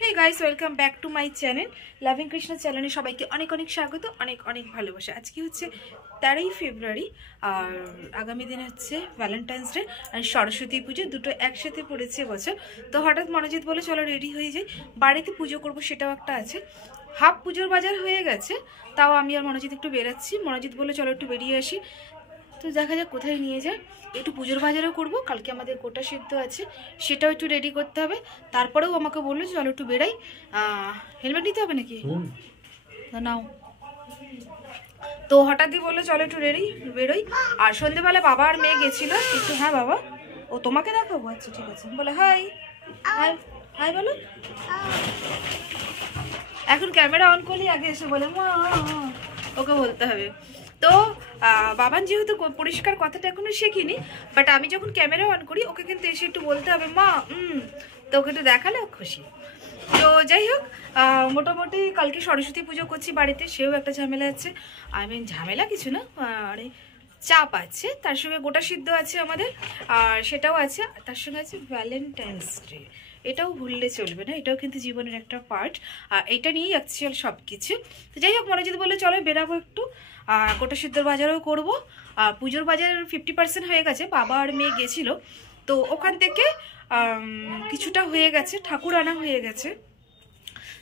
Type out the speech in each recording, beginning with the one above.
Hey guys, welcome back to my channel. Loving Krishna চ্যানেলে সবাইকে অনেক অনেক স্বাগত, অনেক অনেক ভালোবাসা। আজকে হচ্ছে 13ই ফেব্রুয়ারি আর আগামী দিন হচ্ছে ভ্যালেন্টাইন্স ডে আর সরস্বতী পুজো, দুটো একসাথে পড়েছে বছর। তো হঠাৎ মনোজিৎ বলে চলো রেডি হয়ে যাই, বাড়িতে পুজো করব, সেটাও একটা আছে। হাফ পুজোর বাজার হয়ে গেছে, তাও আমি আর মনোজিৎ একটু বেরাচ্ছি। মনোজিৎ বলে চলো একটু বেরিয়ে আসি, তো দেখা যাক কোথায় নিয়ে যায়। একটু পুজোর বাজারও করবো, কালকে আমাদের গোটা সিদ্ধ আছে, সেটাও একটু রেডি করতে হবে। তারপরেও আমাকে বললো চলো একটু বেরাই। হেলমেট নিতে হবে নাকি? নাও। তো হঠাৎই বললো চলো একটু বেরোই। আর সন্ধ্যেবেলা বাবা আর মেয়ে গেছিল একটু। হ্যাঁ বাবা, ও তোমাকে দেখাবো? আচ্ছা ঠিক আছে, বলে হাই হাই হাই বলো। এখন ক্যামেরা অন করলি, আগে এসে বলে মা, ওকে বলতে হবে। তো বাবান যেহেতু পরিষ্কার কথাটা এখনো শেখিনি, বাট আমি যখন ক্যামেরা অন করি ওকে কিন্তু এসে একটু বলতে হবে মা। তো ওকে একটু দেখালে ও খুশি। তো যাই হোক, মোটামুটি কালকে সরস্বতী পুজো করছি বাড়িতে, সেও একটা ঝামেলা আছে। ঝামেলা কিছু না, আরে চাপ আছে, তার সঙ্গে গোটা সিদ্ধ আছে আমাদের, আর সেটাও আছে। তার সঙ্গে আছে ভ্যালেন্টাইন্স ডে, এটাও ভুললে চলবে না, এটাও কিন্তু জীবনের একটা পার্ট। আর এটা নিয়েই অ্যাকচুয়াল সব কিছু। তো যাই হোক, মনোজিৎ বললে চলো বেরাবো একটু, আর গোটা সিদ্ধর বাজারও করবো। আর পুজোর বাজার 50% হয়ে গেছে, বাবা আর মেয়ে গেছিলো, তো ওখান থেকে কিছুটা হয়ে গেছে, ঠাকুর আনা হয়ে গেছে।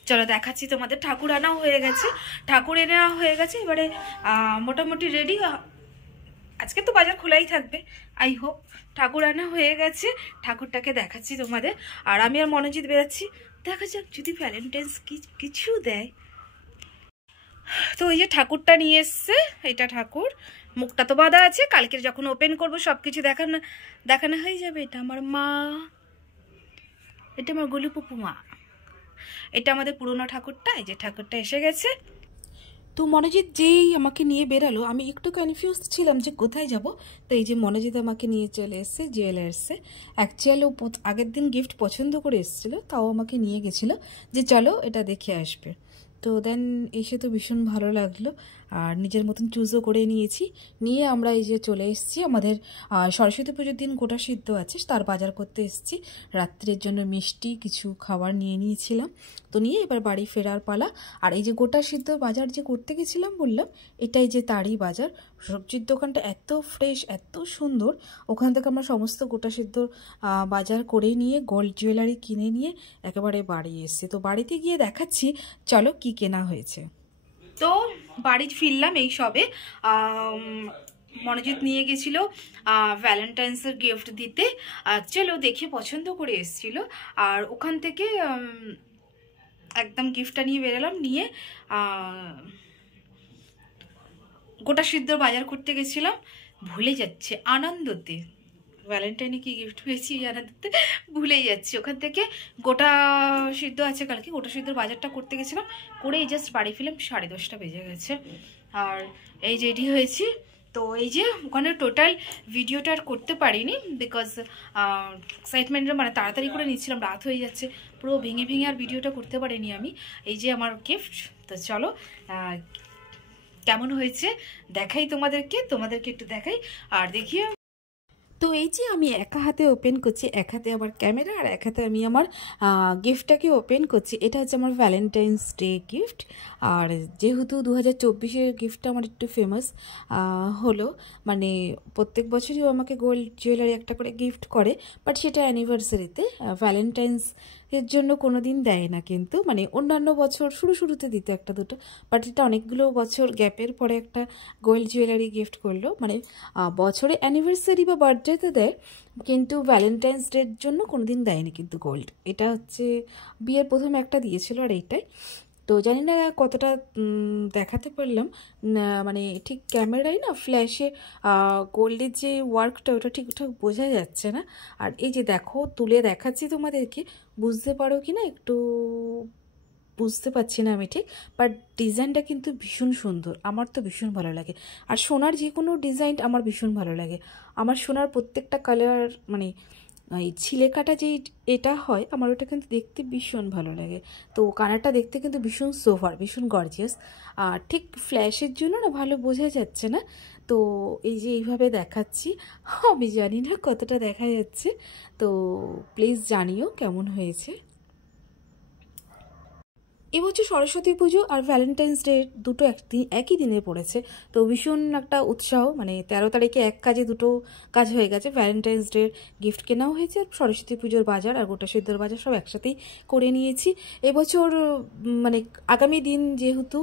চলো দেখাচ্ছি তোমাদের, ঠাকুর আনাও হয়ে গেছে, ঠাকুর এনে হয়ে গেছে। এবারে মোটামুটি রেডি, আজকে তো বাজার খোলাই থাকবে আই হোপ। ঠাকুর আনা হয়ে গেছে, ঠাকুরটাকে দেখাচ্ছি তোমাদের। আর আমি আর মনোজিৎ বেরাচ্ছি, দেখা যাক যদি ভ্যালেন্টাইন্স কিছু দেয়। তো এই যে ঠাকুরটা নিয়ে এসছে, এটা ঠাকুর, মুখটা তো বাঁধা আছে, কালকের যখন ওপেন করবো সব কিছু দেখানো হয়ে যাবে। এটা আমার মা, এটা আমার গলুপুপু মা, এটা আমাদের পুরোনো ঠাকুরটা। এই যে ঠাকুরটা এসে গেছে। তো মনোজিৎ যেই আমাকে নিয়ে বেরালো, আমি একটু কনফিউজ ছিলাম যে কোথায় যাব। তো এই যে মনোজিৎ আমাকে নিয়ে চলে এসছে জুয়েলার্সে। অ্যাকচুয়ালি ও আগের দিন গিফট পছন্দ করে এসেছিলো, তাও আমাকে নিয়ে গেছিলো যে চলো এটা দেখে আসবে। তো দেন এসে তো ভীষণ ভালো লাগলো, আর নিজের মতন চুজও করে নিয়েছি। নিয়ে আমরা এই যে চলে এসেছি, আমাদের সরস্বতী পুজোর দিন গোটা সিদ্ধ আছে, তার বাজার করতে এসেছি। রাত্রের জন্য মিষ্টি কিছু খাবার নিয়ে নিয়েছিলাম, তো নিয়ে এবার বাড়ি ফেরার পালা। আর এই যে গোটা সিদ্ধ বাজার যে করতে গেছিলাম বললাম, এটাই যে তারই বাজার। সবজির দোকানটা এত ফ্রেশ, এত সুন্দর, ওখান থেকে আমরা সমস্ত গোটা সিদ্ধ বাজার করে নিয়ে গোল্ড জুয়েলারি কিনে নিয়ে একেবারে বাড়ি এসেছি। তো বাড়িতে গিয়ে দেখাচ্ছি চলো কি কেনা হয়েছে। তো বাড়ি ফিরলাম এই সবে। মনোজিৎ নিয়ে গেছিলো ভ্যালেন্টাইন্সের গিফট দিতে, চলো দেখে পছন্দ করে এসেছিলো। আর ওখান থেকে একদম গিফটটা নিয়ে বেরোলাম, নিয়ে গোটা সিদ্ধ বাজার করতে গেছিলাম। ভুলে যাচ্ছে আনন্দতে, ভ্যালেন্টাইনে কি গিফট পেয়েছি আনন্দতে ভুলেই যাচ্ছি। ওখান থেকে গোটা সিদ্ধ আছে কালকে, গোটা সিদ্ধর বাজারটা করতে গেছিলাম, করেই জাস্ট বাড়ি ফিরলাম, 10:30 বেজে গেছে। আর এই রেডি হয়েছি। তো এই যে ওখানে টোটাল ভিডিওটা আর করতে পারিনি, বিকজ এক্সাইটমেন্টের মানে তাড়াতাড়ি করে নিচ্ছিলাম, রাত হয়ে যাচ্ছে, পুরো ভেঙে ভেঙে আর ভিডিওটা করতে পারিনি আমি। এই যে আমার গিফট, তো চলো কেমন হয়েছে দেখাই তোমাদেরকে একটু দেখাই আর দেখিয়ে। তো এই যে আমি একা হাতে ওপেন করছি, এক হাতে আমার ক্যামেরা আর এক হাতে আমি আমার গিফটটাকে ওপেন করছি। এটা হচ্ছে আমার ভ্যালেন্টাইন্স ডে গিফট। আর যেহেতু 2024-এর গিফটটা আমার একটু ফেমাস হলো, মানে প্রত্যেক বছরই আমাকে গোল্ড জুয়েলারি একটা করে গিফট করে, বাট সেটা অ্যানিভার্সারিতে, ভ্যালেন্টাইন্স এর জন্য কোনো দিন দেয় না কিন্তু, মানে অন্যান্য বছর শুরুতে দিত একটা দুটো, বাট এটা অনেকগুলো বছর গ্যাপের পরে একটা গোল্ড জুয়েলারি গিফট করলো। মানে বছরে অ্যানিভার্সারি বা বার্থডেতে দেয়, কিন্তু ভ্যালেন্টাইন্স ডের জন্য কোনো দিন দেয়নি কিন্তু গোল্ড। এটা হচ্ছে বিয়ের প্রথম একটা দিয়েছিল, আর এইটাই। তো জানি না কতটা দেখাতে পারলাম, মানে ঠিক ক্যামেরায় না ফ্ল্যাশে গোল্ডের যে ওয়ার্কটা ওটা ঠিকঠাক বোঝা যাচ্ছে না। আর এই যে দেখো, তুলে দেখাচ্ছি তোমাদেরকে, বুঝতে পারো কি না একটু বুঝতে পারছি না আমি ঠিক, বাট ডিজাইনটা কিন্তু ভীষণ সুন্দর, আমার তো ভীষণ ভালো লাগে। আর সোনার যে কোনো ডিজাইন আমার ভীষণ ভালো লাগে। আমার সোনার প্রত্যেকটা কালার, মানে এই ছিলে কাটা যেই এটা হয় আমার, ওটা কিন্তু দেখতে ভীষণ ভালো লাগে। তো কানারটা দেখতে কিন্তু ভীষণ সোভার, ভীষণ গর্জিয়াস। আর ঠিক ফ্ল্যাশের জন্য না ভালো বোঝা যাচ্ছে না। তো এই যে এইভাবে দেখাচ্ছি, আমি জানি না কতটা দেখা যাচ্ছে, তো প্লিজ জানিও কেমন হয়েছে। এবছর সরস্বতী পুজো আর ভ্যালেন্টাইন্স ডে দুটো একই দিনে পড়েছে, তো ভীষণ একটা উৎসাহ, মানে 13 তারিখে এক কাজে দুটো কাজ হয়ে গেছে, ভ্যালেন্টাইন্স ডের গিফট কেনাও হয়েছে আর সরস্বতী পুজোর বাজার আর গোটা সিদ্ধর বাজার সব একসাথেই করে নিয়েছি। এবছর মানে আগামী দিন যেহেতু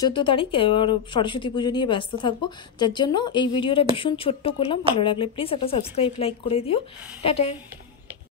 14 তারিখ, এবার সরস্বতী পুজো নিয়ে ব্যস্ত থাকবো, যার জন্য এই ভিডিওটা ভীষণ ছোট্ট করলাম। ভালো লাগলে প্লিজ একটা সাবস্ক্রাইব লাইক করে দিও। টাটা।